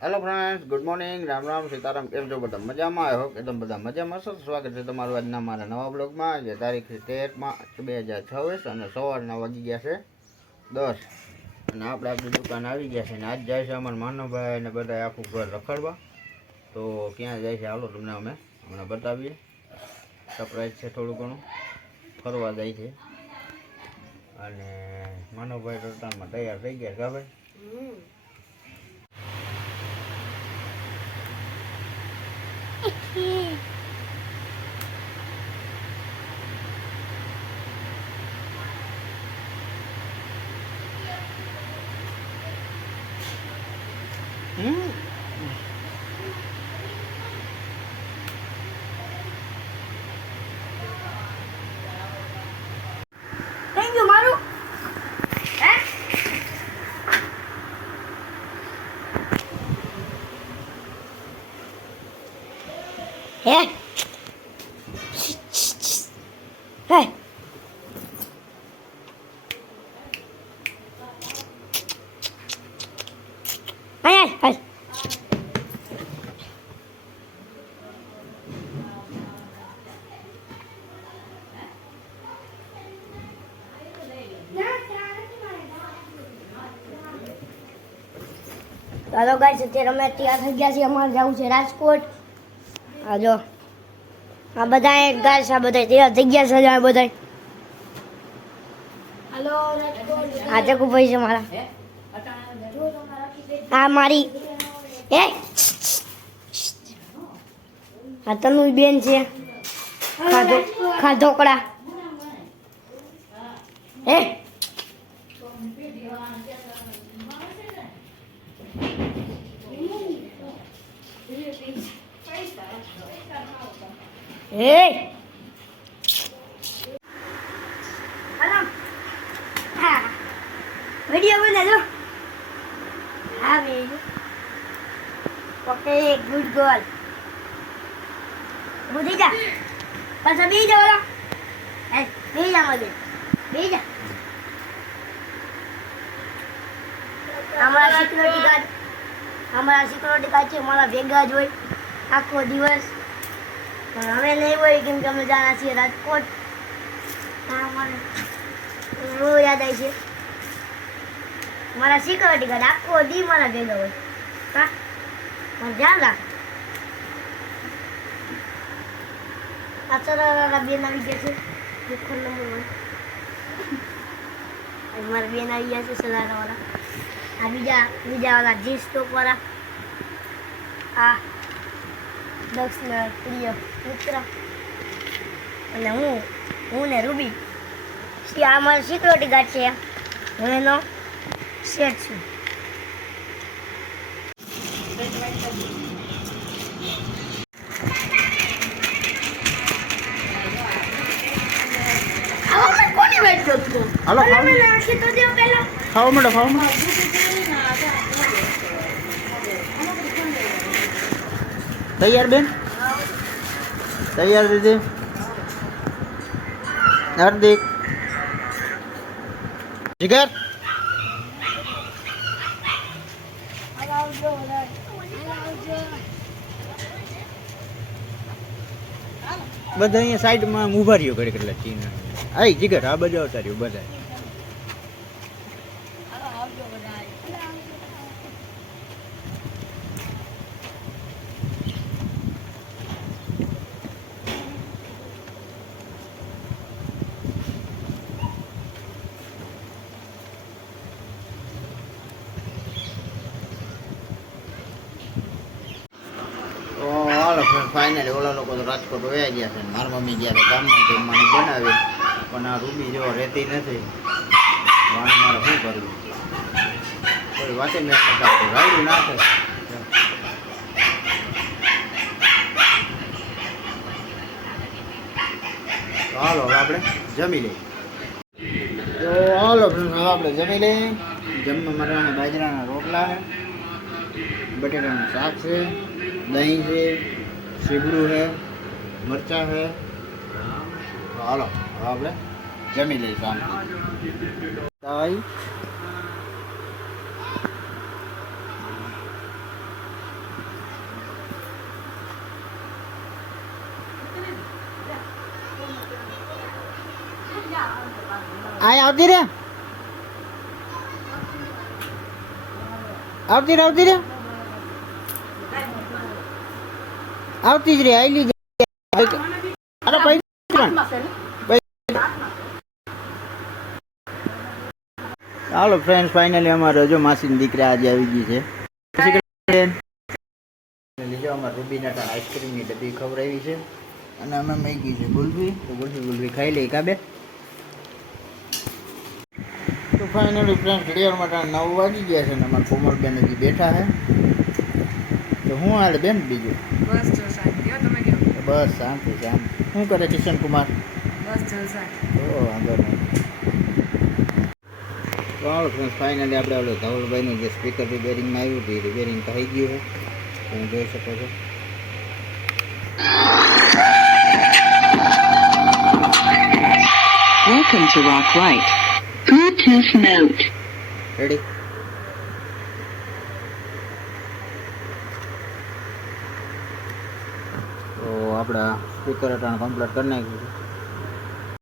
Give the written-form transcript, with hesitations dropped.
Hello friends, good morning, Ram Ram, Sitaram. કેમ છો બધા? મજામાં? આઈ હોપ એકદમ બધા મજામાં છો. સ્વાગત છે તમારું આજના મારા નવા બ્લોગમાં. જે તારીખ છે 13 માર્ચ 2026 અને સવારના વાગી ગયા છે 10 અને આપણે આપણી દુકાન આવી ગયા છે. અને આજ જાય છે અમારા માનવભાઈ અને બધા આખું ઘર રખડવા. તો ક્યાં જાય છે હાલો તમને અમે હમણાં બતાવીએ. સરપ્રાઈઝ છે, થોડું ઘણું ફરવા જાય છે. અને માનવભાઈ રસ્તામાં તૈયાર થઈ ગયા છે. ભાઈ Thank you, Maru. Eh? Hey. Hey. Hey, hey. ચાલો ગાઈસ, અત્યારે અમે તૈયાર થઈ ગયા છીએ. અમારે જવું છે રાજકોટ. આ જો આ બધા ગાઈસ, આ બધા તૈયાર થઈ ગયા છે. આ બધા આ જગુભાઈ છે મારા. આ મારી આ તનુ બેન છે. ખાધોકડા હે Hey! Hello. Ha. Video bana do. Ha video. Okay, good girl. Budija. Pasal bija wala. Bija mage. Bija. हमारा सिक्योरिटी गार्ड છે મારા ભેગા જ હોય આખો દિવસ. પણ અમે નહીં હોય કેમ કે અમે જવાના છીએ રાજકોટ. હા, મને બહુ યાદ આવી છે. મારા સિક્યોરિટી ગાર્ડ આખો દી મારા ભેગા હોય. હા, પણ ધ્યાન રાખ. આ સરારા બેન આવી ગયા છે. મુખર નંબર 1 મારા બેન આવી ગયા છે સરારા વાળા. આ બીજા વાળા જીન્સ ટોપ વાળા. આ દક્ષના પ્રિય મિત્ર અને હું ને રૂબી. આ અમારો સિક્યોરિટી ગાર્ડ છે. હું એનો શેઠ છું. કોની વેટ કરતો? હાલો ખાઓ મેડમ, ખાઓ મેડમ. તૈયાર બેન? તૈયાર દીદી? હાર્દિક, જીગર, બધા અહીંયા સાઈડમાં ઊભા રહ્યો ઘડી કેટલા ચીન. આઈ જીગર, આ બાજુ આવતા રહ્યો બધા. ફાઇનલી ઓલા લોકો તો રાજકોટ વયા ગયા છે. મારા મમ્મી ગયા હતા ગામમાં જમવાનું બનાવી, પણ આ રૂબી જેવો રહેતી નથી. મારે શું કરવું? કોઈ વાતે મેં આવતું રાયડું નાખે. તો હાલો હવે આપણે જમી લઈએ. તો હાલો ફ્રેન્ડ, હવે આપણે જમી લઈએ. જમવા માટે બાજરાના રોટલા છે, બટેટાનું શાક છે, દહીં છે, સીબડું है, मरचा है. तो हालो આપણે જમી લઈએ શાંતિ. આય આવતી રે આવતી રે આવતી રે આવતી જ રે આઈ લીધી અરે ચાલો ફ્રેન્ડ્સ ફાઇનલી અમારે જો માસીની દીકરા આજે આવી ગઈ છે લીધો અમારે રૂબીના આઈસ્ક્રીમની ડબ્બી ખવડાવી છે અને અમે મેગી છે ગુલવી તો ગુલવી ખાઈ લઈ કાબે તો ફાઇનલી ફ્રેન્ડ્સ ક્લિયર માટે 9 વાગી ગયા છે અને અમારા કોમલબેન હજી બેઠા છે તો હું હાલે બેન બીજું બસ જો શાંતિ હો તમે કહો બસ શાંતિ શાંતિ શું કરે કિશન કુમાર બસ જલસા તો વાંધો નહીં ચાલો ફ્રેન્ડ્સ ફાઇનલી આપણે ઓલો ધવલભાઈનું જે સ્પીકર રિપેરિંગમાં આવ્યું હતું એ રિપેરિંગ થઈ ગયું છે તમે જોઈ શકો છો Welcome to Rock Light. Bluetooth mode. Ready તો આપણા સ્પીકર અટાણ કમ્પ્લીટ કરી નાખ્યું છે